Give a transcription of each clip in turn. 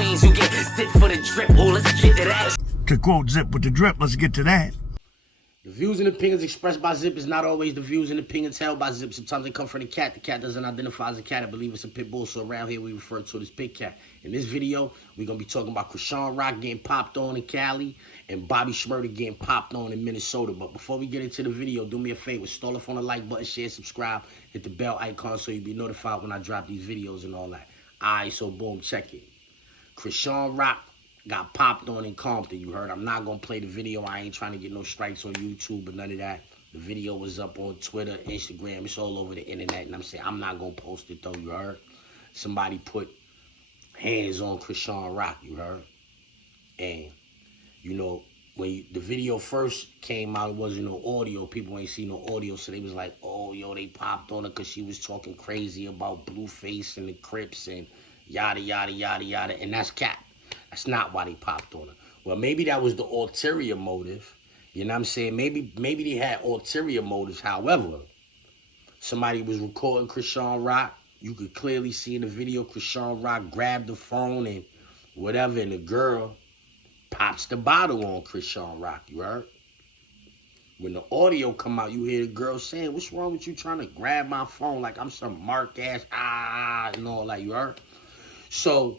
queens, you get zip for the drip. Oh, let's get to that. To quote Zip with the Drip, let's get to that. The views and opinions expressed by Zip is not always the views and opinions held by Zip. Sometimes they come from the cat. The cat doesn't identify as a cat. I believe it's a pit bull, so around here we refer to it as Big Cat. In this video, we're going to be talking about Cawn Rock getting popped on in Cali and Schmurda getting popped on in Minnesota. But before we get into the video, do me a favor. Stall off on the like button, share, subscribe, hit the bell icon so you'll be notified when I drop these videos and all that. Alright, so boom, check it. Cawn Rock got popped on in Compton, you heard. I'm not going to play the video. I ain't trying to get no strikes on YouTube or none of that. The video was up on Twitter, Instagram. It's all over the internet. And I'm saying I'm not going to post it, though, you heard. Somebody put hands on Cawn Rock, you heard. And, you know, when the video first came out, it wasn't no audio. People ain't seen no audio, so they was like, oh, yo, they popped on her because she was talking crazy about Blueface and the Crips and yada, yada, yada, yada. And that's cap. That's not why they popped on her. Well, maybe that was the ulterior motive. You know what I'm saying? Maybe they had ulterior motives. However, somebody was recording Cawn Rock. You could clearly see in the video Cawn Rock grabbed the phone and whatever, and the girl pops the bottle on Cawn Rock, you heard? When the audio come out, you hear the girl saying, what's wrong with you trying to grab my phone like I'm some mark-ass, and all that, you heard? So,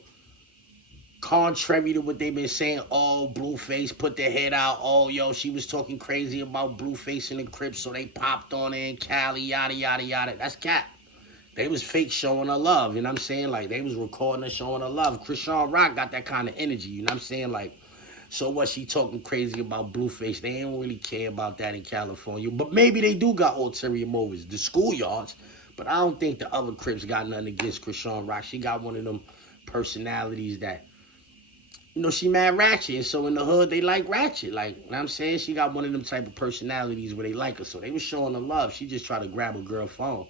contrary to what they've been saying, oh, Blueface put their head out, oh, yo, she was talking crazy about Blueface and the Crips, so they popped on her in Cali, yada, yada, yada. That's cap. They was fake showing her love, you know what I'm saying? Like, they was recording her showing her love. Cawn Rock got that kind of energy, you know what I'm saying? Like, so what, she talking crazy about Blueface? They don't really care about that in California. But maybe they do got ulterior motives, the schoolyards. But I don't think the other Crips got nothing against Cawn Rock. She got one of them personalities that, you know, she mad ratchet, and so in the hood, they like ratchet. Like, you know what I'm saying? She got one of them type of personalities where they like her, so they was showing her love. She just tried to grab a girl's phone,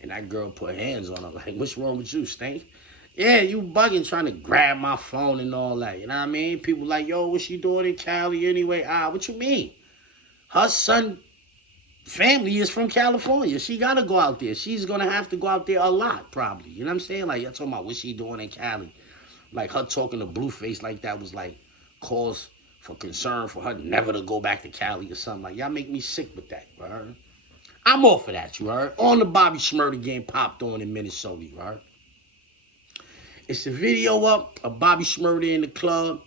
and that girl put hands on her. Like, what's wrong with you, Stink? Yeah, you bugging trying to grab my phone and all that, you know what I mean? People like, yo, what's she doing in Cali anyway? What you mean? Her son family is from California. She got to go out there. She's going to have to go out there a lot, probably. You know what I'm saying? Like, you're talking about what she doing in Cali. Like, her talking to Blueface like that was, like, cause for concern for her never to go back to Cali or something. Like, y'all make me sick with that, you heard? I'm off of that, you heard? On the Schmurda getting popped on in Minnesota, you heard? It's a video up of Schmurda in the club.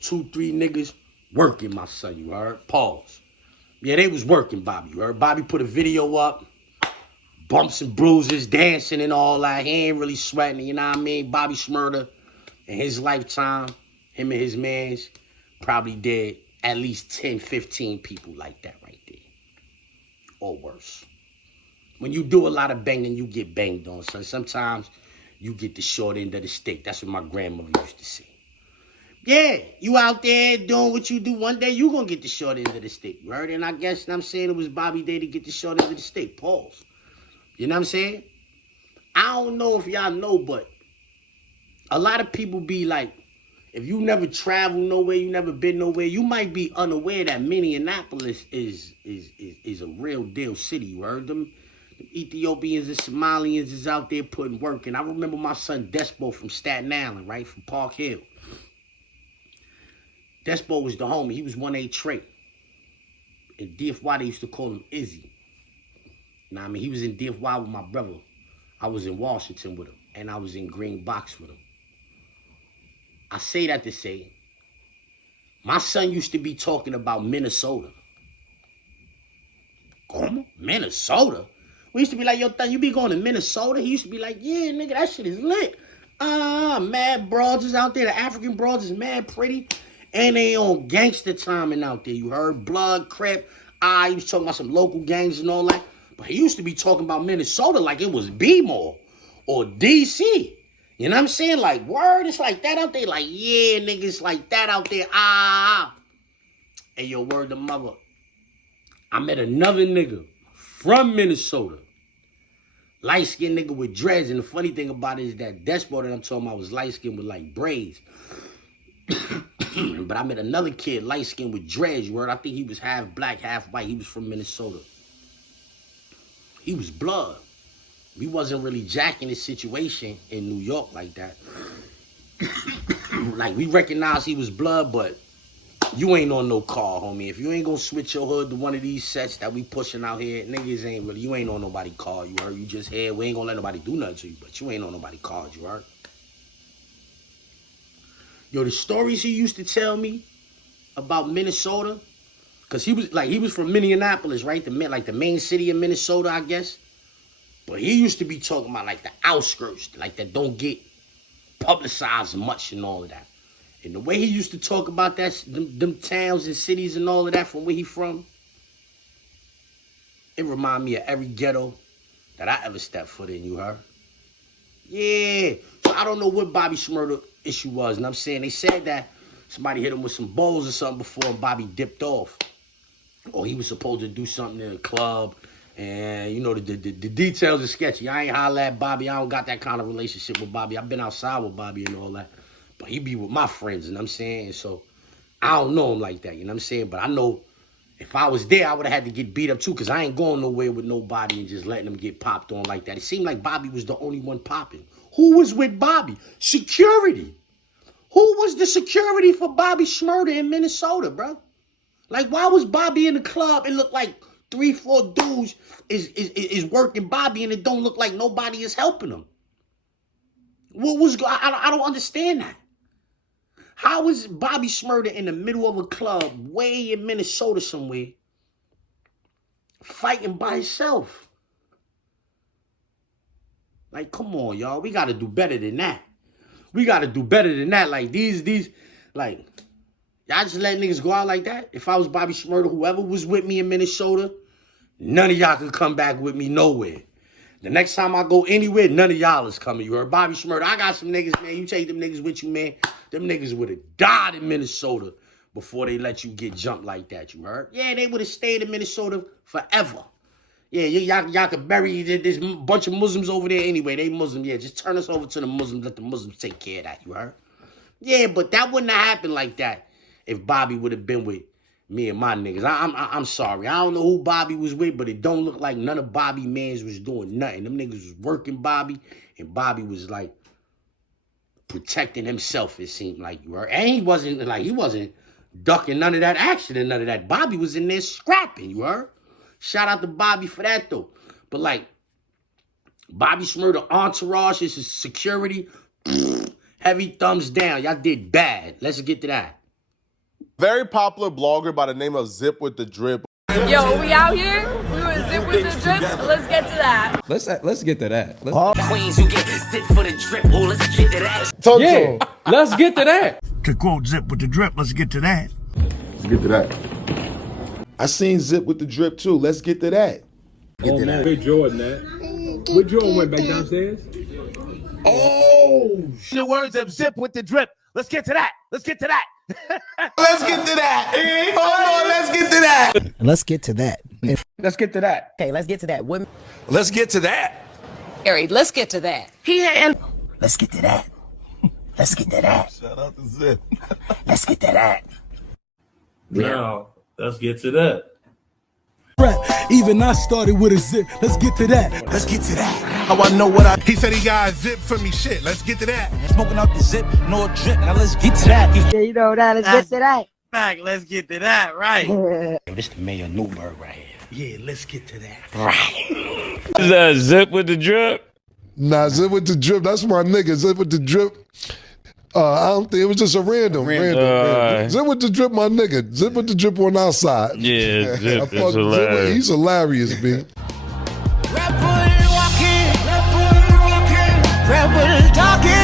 2, 3 niggas working, my son, you heard? Pause. Yeah, they was working, Bobby, you heard? Bobby put a video up. Bumps and bruises, dancing and all that. He ain't really sweating, you know what I mean? Schmurda, in his lifetime, him and his mans probably did at least 10, 15 people like that right there. Or worse. When you do a lot of banging, you get banged on, son. Sometimes you get the short end of the stick. That's what my grandmother used to say. Yeah, you out there doing what you do. One day you gonna get the short end of the stick. You heard? And I guess I'm saying it was Bobby Day to get the short end of the stick. Pause. You know what I'm saying? I don't know if y'all know, but a lot of people be like, if you never traveled nowhere, you never been nowhere, you might be unaware that Minneapolis is a real deal city. You heard them? The Ethiopians and Somalians is out there putting work. And I remember my son Despo from Staten Island, right? From Park Hill. Despo was the homie. He was 1A trait. In DFY, they used to call him Izzy. You know what I mean? He was in DFY with my brother. I was in Washington with him. And I was in Green Box with him. I say that to say, my son used to be talking about Minnesota. Como? Minnesota? We used to be like, yo, you be going to Minnesota? He used to be like, yeah, nigga, that shit is lit. Mad broads is out there. The African broads is mad pretty. And they on gangster timing out there. You heard? Blood, Crip. He was talking about some local gangs and all that. But he used to be talking about Minnesota like it was B-Mall or D.C. You know what I'm saying? Like, word, it's like that out there. Like, yeah, niggas like that out there. Hey, yo, word to mother. I met another nigga from Minnesota. Light-skinned nigga with dreads. And the funny thing about it is that Despo that I'm talking about was light-skinned with, like, braids. But I met another kid, light-skinned with dreads, word. I think he was half black, half white. He was from Minnesota. He was blood. We wasn't really jacking his situation in New York like that. like, we recognize he was blood, but you ain't on no car, homie. If you ain't gonna switch your hood to one of these sets that we pushing out here, niggas ain't really, you ain't on nobody car, you heard? You just here, we ain't gonna let nobody do nothing to you, but you ain't on nobody cars, you heard? Yo, the stories he used to tell me about Minnesota, cause he was from Minneapolis, right? The main city of Minnesota, I guess. But he used to be talking about like the outskirts, like that don't get publicized much and all of that. And the way he used to talk about that, them towns and cities and all of that from where he from, it remind me of every ghetto that I ever stepped foot in, you heard? Yeah. So I don't know what Bobby Schmurda issue was, and I'm saying they said that somebody hit him with some bowls or something before and Bobby dipped off. Or he was supposed to do something in a club, and you know, the details are sketchy. I ain't holla at Bobby. I don't got that kind of relationship with Bobby. I've been outside with Bobby and all that. But he be with my friends, you know what I'm saying? And so I don't know him like that, you know what I'm saying? But I know if I was there, I would have had to get beat up too, because I ain't going nowhere with nobody and just letting them get popped on like that. It seemed like Bobby was the only one popping. Who was with Bobby? Security. Who was the security for Bobby Schmurda in Minnesota, bro? Like, why was Bobby in the club? It looked like 3-4 dudes is working Bobby, and it don't look like nobody is helping him. I don't understand that. How is Bobby Schmurda in the middle of a club way in Minnesota somewhere fighting by himself? Like, come on, y'all. We got to do better than that. We got to do better than that. Like, like, y'all just let niggas go out like that? If I was Bobby Schmurda, whoever was with me in Minnesota, none of y'all could come back with me nowhere. The next time I go anywhere, none of y'all is coming. You heard? Bobby Schmurda, I got some niggas, man. You take them niggas with you, man. Them niggas would have died in Minnesota before they let you get jumped like that, you heard? Yeah, they would have stayed in Minnesota forever. Yeah, y'all could bury, there's a bunch of Muslims over there anyway. They Muslim, yeah. Just turn us over to the Muslims. Let the Muslims take care of that, you heard? Yeah, but that wouldn't have happened like that if Bobby would have been with me and my niggas. I'm sorry. I don't know who Bobby was with, but it don't look like none of Bobby mans was doing nothing. Them niggas was working Bobby, and Bobby was like protecting himself, it seemed like, you heard. And he wasn't ducking none of that action and none of that. Bobby was in there scrapping, you heard? Shout out to Bobby for that though. But like, Bobby Schmurda entourage, this is security, heavy thumbs down. Y'all did bad. Let's get to that. Very popular blogger by the name of ZIPWITTHEDRIP. Yo, we out here? We were zip with the drip? Let's get to that. Let's get to that. Queens who get zip for the drip. Oh, let's get to that. Yeah, let's get to that. To quote Zip with the Drip, let's get to that. Let's get to that. I seen Zip with the Drip too. Let's get to that. Oh man, where Jordan at? Where Jordan went back downstairs? Oh, The words of Zip with the Drip. Let's get to that. Let's get to that. Let's get to that. Hold on, let's get to that. Let's get to that. Let's get to that. Okay, let's get to that. Women. Let's get to that. Harry, let's get to that. Let's get to that. Let's get to that. Shout out to Zip. Let's get to that. Now, let's get to that. Even I started with a zip. Let's get to that. Let's get to that. How I know what I... He said he got a zip for me shit. Let's get to that. Smoking out the zip, no drip. Now let's get to that. Yeah, you know that. Let's get to that. Back, let's get to that, right? yo, this the Mayor Newberg right here. Yeah, let's get to that. Right. Is that Zip with the Drip? Nah, Zip with the Drip. That's my nigga. Zip with the Drip. I don't think it was just a random. Zip with the Drip, my nigga. Zip with the Drip on our side. Yeah, Zip is hilarious. He's hilarious, B. Rebel talking.